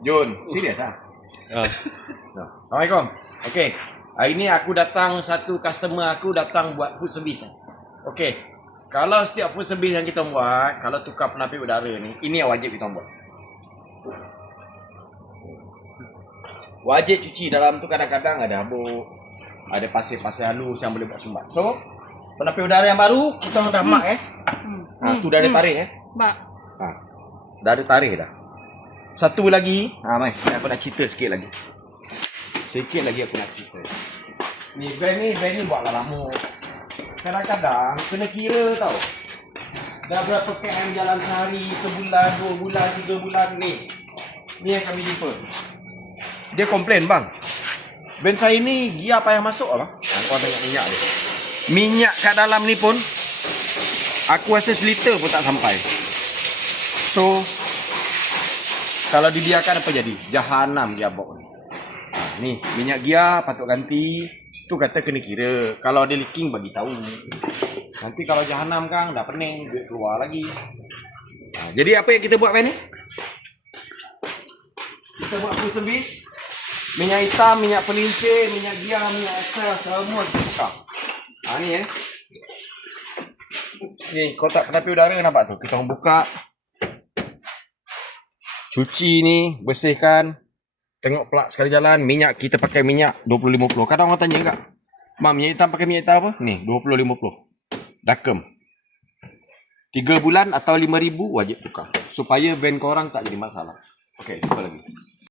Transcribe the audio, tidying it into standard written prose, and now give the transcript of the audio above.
Jun, serius ah? Ah. Assalamualaikum. Okey. Hari ni aku datang, satu customer aku datang buat food service. Okey. Kalau setiap food service yang kita buat, kalau tukar penapis udara ni, ini yang wajib kita buat. Wajib cuci dalam tu, kadang-kadang ada habuk, ada pasir-pasir halus yang boleh buat sumbat. So, penapis udara yang baru kita dah mark tu dah ada tarikh Mak. Dah ada tarikh dah. Satu lagi, mai, aku nak cerita sikit lagi. Sikit lagi aku nak cerita. Ni van ni buat lama. Kadang-kadang kena kira tau. Dah berapa km jalan sehari, sebulan, 2 bulan, 3 bulan ni. Ni yang kami jumpa. Dia komplain, bang. Van saya ni gia payah masuk bang. Kau tengok minyak dia. Minyak kat dalam ni pun aku rasa seliter pun tak sampai. So kalau dibiarkan apa jadi? Jahanam dia bawa ni. Ni minyak gia patut ganti. Tu kata kena kira. Kalau ada leaking bagi tahu. Nanti kalau jahanam kan dah pening, duit keluar lagi. Jadi apa yang kita buat van ni? Kita buat full service. Minyak hitam, minyak pelincir, minyak gia, minyak extra semua kita tukar. Ni Ni kotak penapis udara nampak tu. Kita orang buka. Cuci ni, bersihkan. Tengok pelak sekali jalan. Minyak kita pakai minyak 20-50. Kadang orang tanya enggak, "Mak, minyak hitam pakai minyak hitam apa?" Ni 20-50. Dakem 3 bulan atau 5,000 wajib tukar. Supaya van korang tak jadi masalah. Okey, jumpa lagi.